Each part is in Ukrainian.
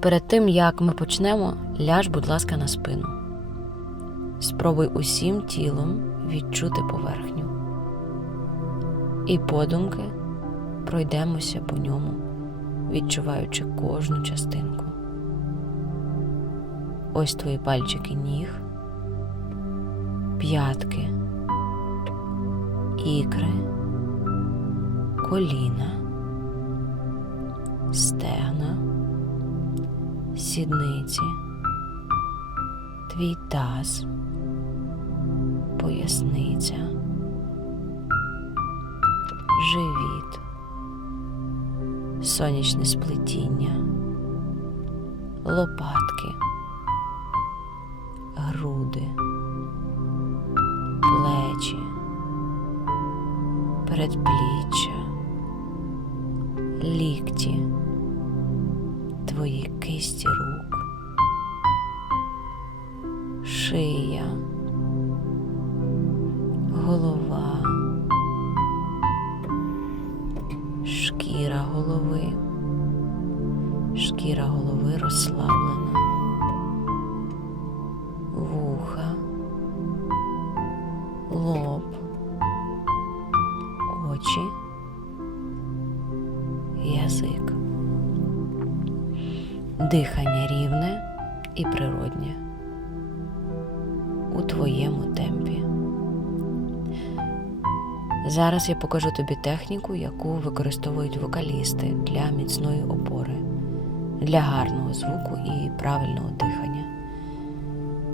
Перед тим як ми почнемо, ляж, будь ласка, на спину. Спробуй усім тілом відчути поверхню. І подумки пройдемося по ньому, відчуваючи кожну частинку. Ось твої пальчики ніг, п'ятки, ікри, коліна, стегна, сідниці, твій таз, поясниця, живіт, сонячне сплетіння, лопатки, груди, плечі, передпліччя, лікті, твої кисті рук, шия, голова, Дихання рівне і природнє у твоєму темпі. Зараз я покажу тобі техніку, яку використовують вокалісти для міцної опори, для гарного звуку і правильного дихання.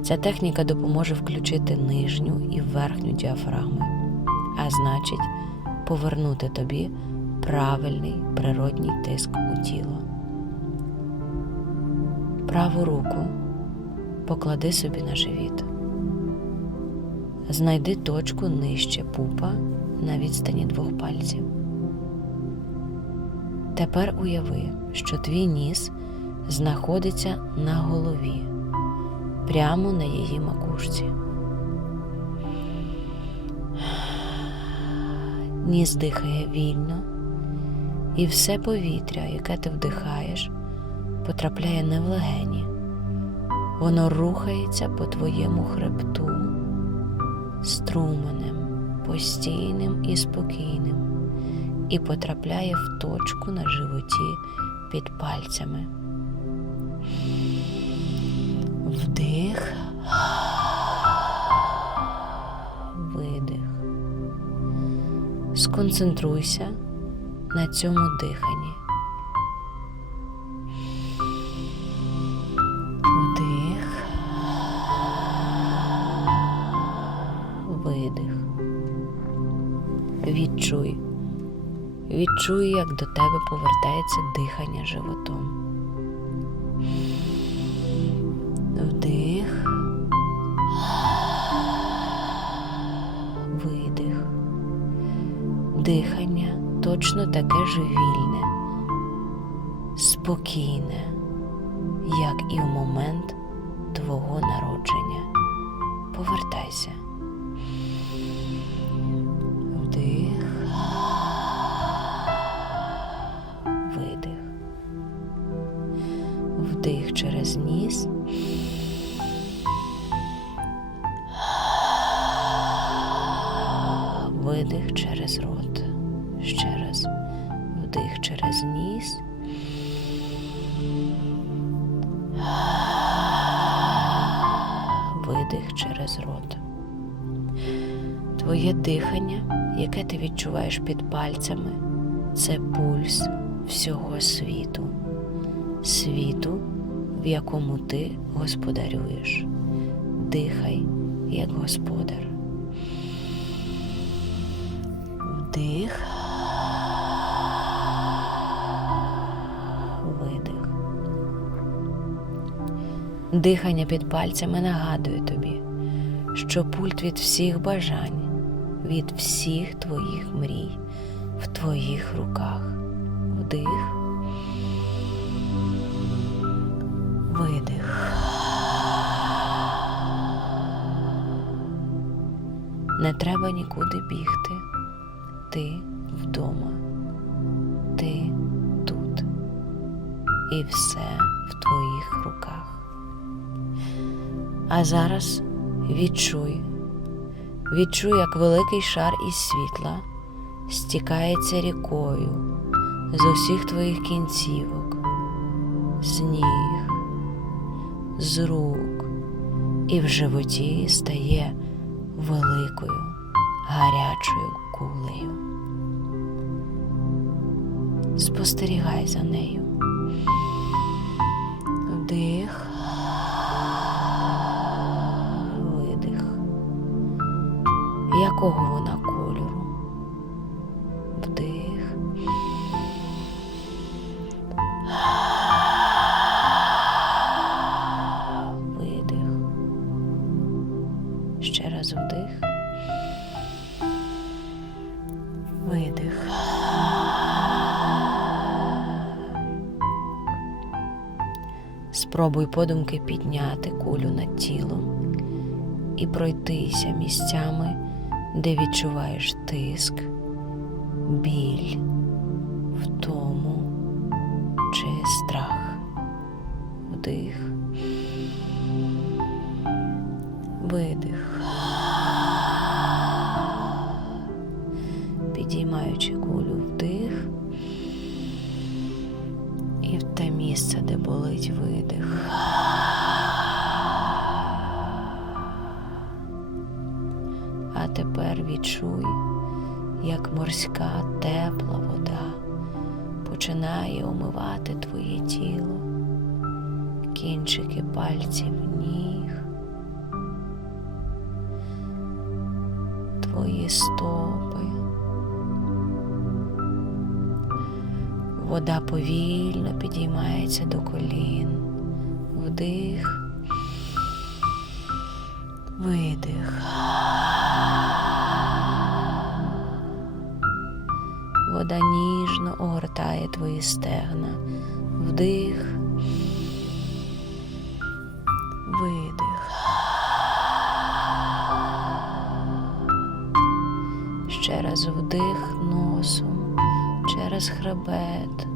Ця техніка допоможе включити нижню і верхню діафрагми, а значить, повернути тобі правильний природній тиск у тіло. Праву руку поклади собі на живіт. Знайди точку нижче пупа на відстані двох пальців. Тепер уяви, що твій ніс знаходиться на голові, прямо на її макушці. Ніс дихає вільно, і все повітря, яке ти вдихаєш, потрапляє не в легені. Воно рухається по твоєму хребту струменем, постійним і спокійним, і потрапляє в точку на животі під пальцями. Вдих, видих. Сконцентруйся на цьому диханні. Відчуй, як до тебе повертається дихання животом. Вдих. Видих. Дихання точно таке ж вільне, спокійне, як і в момент твого народження. Повертайся. Видих через рот. Твоє дихання, яке ти відчуваєш під пальцями, це пульс всього світу, світу, в якому ти господарюєш. Дихай як господар. Вдих. Дихання під пальцями нагадує тобі, що пульт від всіх бажань, від всіх твоїх мрій в твоїх руках. Вдих. Видих. Не треба нікуди бігти. Ти вдома. Ти тут. І все в твоїх руках. А зараз відчуй, відчуй, як великий шар із світла стікається рікою з усіх твоїх кінцівок, з ніг, з рук, і в животі стає великою гарячою кулею. Спостерігай за нею. Вдих, Якого вона кольору? Вдих. Видих. Ще раз вдих. Видих. Спробуй подумки підняти кулю над тілом і пройтися місцями, де відчуваєш тиск, біль, втому чи страх. Вдих. Видих. Підіймаючи кулю вдих. І в те місце, де болить видих. А тепер відчуй, як морська тепла вода починає омивати твоє тіло, кінчики пальців ніг, твої стопи. Вода повільно підіймається до колін. Вдих, видих. Вода ніжно огортає твої стегна. Вдих, видих. Ще раз вдих носом через хребет,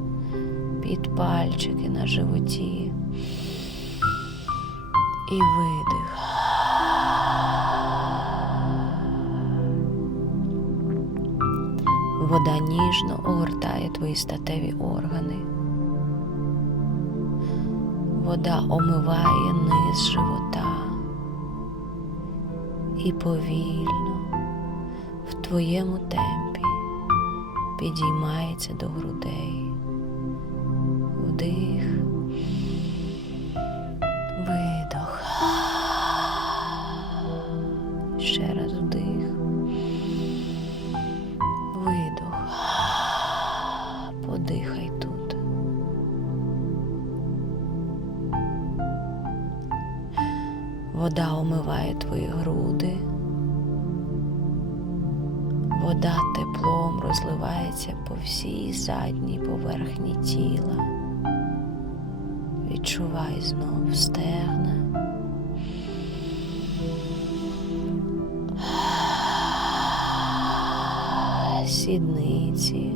під пальчики на животі і видих. Вода ніжно огортає твої статеві органи. Вода омиває низ живота і повільно в твоєму темпі підіймається до грудей. Вдих, видох. Ще раз вдих. Твої груди. Вода теплом розливається по всій задній поверхні тіла. Відчувай знов стегна. Сідниці.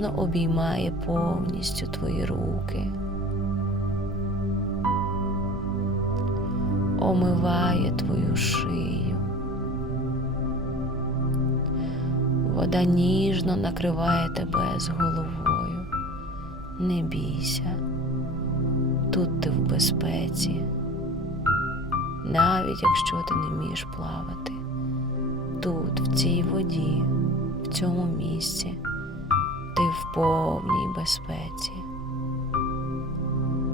Ніжно обіймає повністю твої руки, омиває твою шию. Вода ніжно накриває тебе з головою. Не бійся, тут ти в безпеці, навіть якщо ти не вмієш плавати, тут, в цій воді, в цьому місці ти в повній безпеці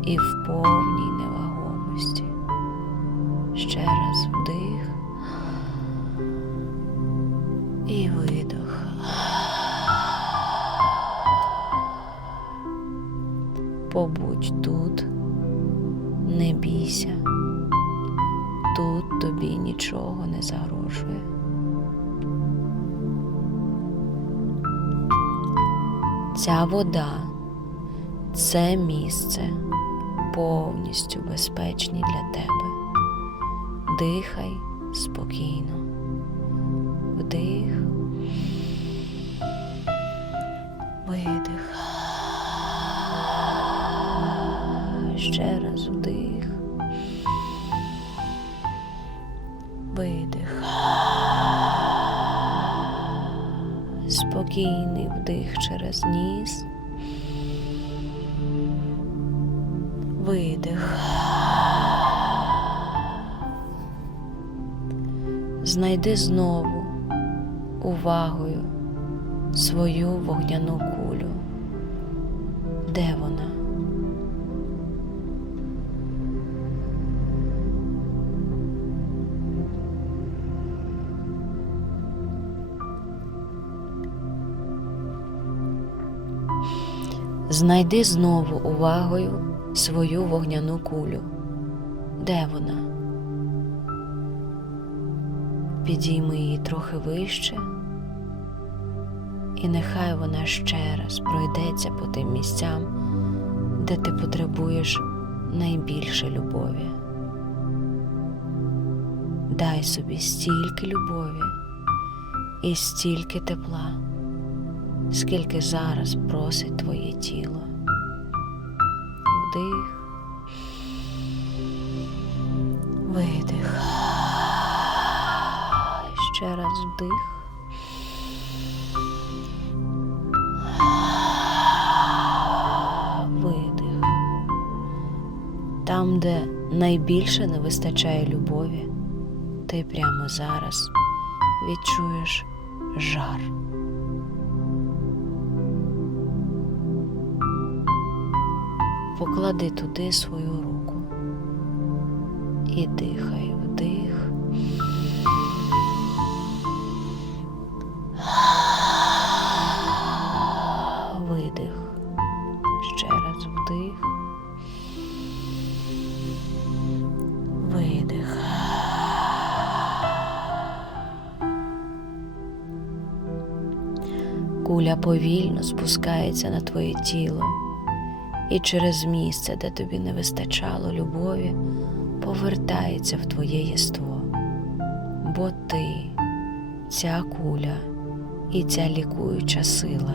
і в повній невагомості. Ще раз вдих і видох. Побудь тут, не бійся, тут тобі нічого не загрожує. Ця вода Це місце повністю безпечні для тебе. Дихай спокійно. Вдих. Видих. Ще раз вдих. Видих. Спокійний вдих через ніс. Видих. Знайди знову увагою свою вогняну кулю. Де вона? Знайди знову увагою свою вогняну кулю. Де вона? Підійми її трохи вище, і нехай вона ще раз пройдеться по тим місцям, де ти потребуєш найбільше любові. Дай собі стільки любові і стільки тепла, скільки зараз просить твоє тіло. Вдих, видих. Ще раз вдих. Видих. Там, де найбільше не вистачає любові, ти прямо зараз відчуєш жар. Поклади туди свою руку і дихай вдих. Видих. Ще раз вдих. Видих. Куля повільно спускається на твоє тіло, і через місце, де тобі не вистачало любові, повертається в твоє єство. Бо ти, ця куля і ця лікуюча сила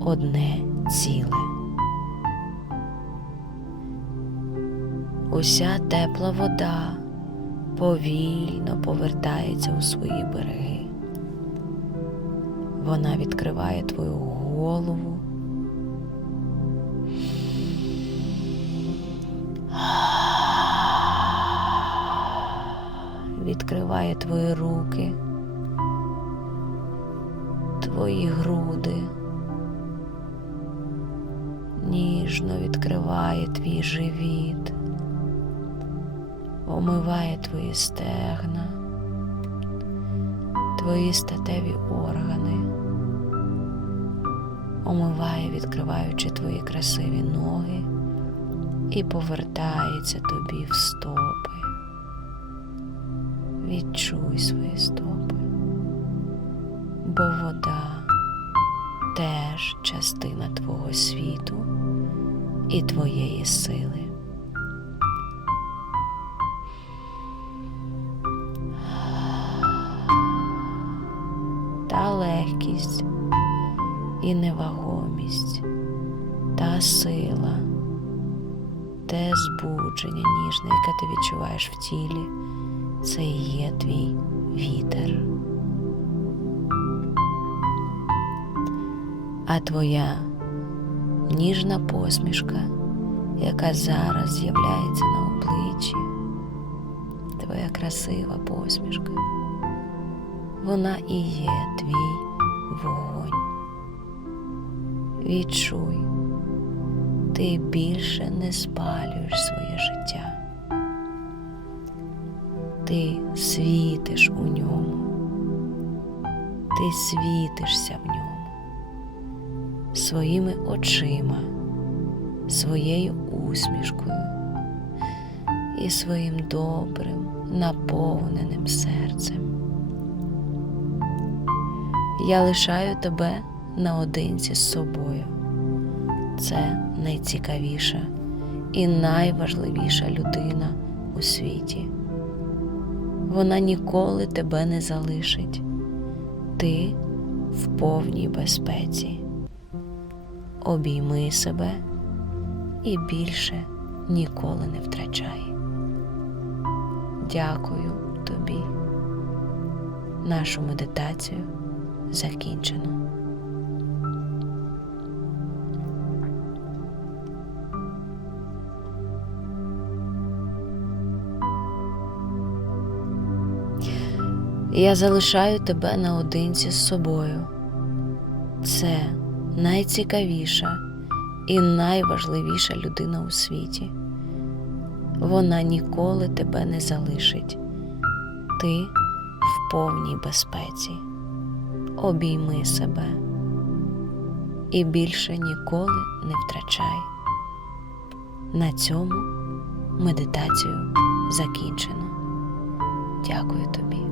одне ціле. Уся тепла вода повільно повертається у свої береги. Вона відкриває твою голову. Відкриває твої руки, твої груди, ніжно відкриває твій живіт, омиває твої стегна, твої статеві органи, омиває, відкриваючи твої красиві ноги, і повертається тобі в стопи. Відчуй свої стопи, бо вода теж частина твого світу і твоєї сили. Та легкість і невагомість, та сила, те збудження ніжне, яке ти відчуваєш в тілі, це і є твій вітер. А твоя ніжна посмішка, яка зараз з'являється на обличчі, твоя красива посмішка, вона і є твій вогонь. Відчуй, ти більше не спалюєш своє життя. Ти світиш у ньому, ти світишся в ньому своїми очима, своєю усмішкою і своїм добрим, наповненим серцем. Я лишаю тебе наодинці з собою. Це найцікавіша і найважливіша людина у світі. Вона ніколи тебе не залишить. Ти в повній безпеці. Обійми себе і більше ніколи не втрачай. Дякую тобі. Нашу медитацію закінчено. Я залишаю тебе наодинці з собою. Це найцікавіша і найважливіша людина у світі. Вона ніколи тебе не залишить. Ти в повній безпеці. Обійми себе і більше ніколи не втрачай. На цьому медитацію закінчено. Дякую тобі.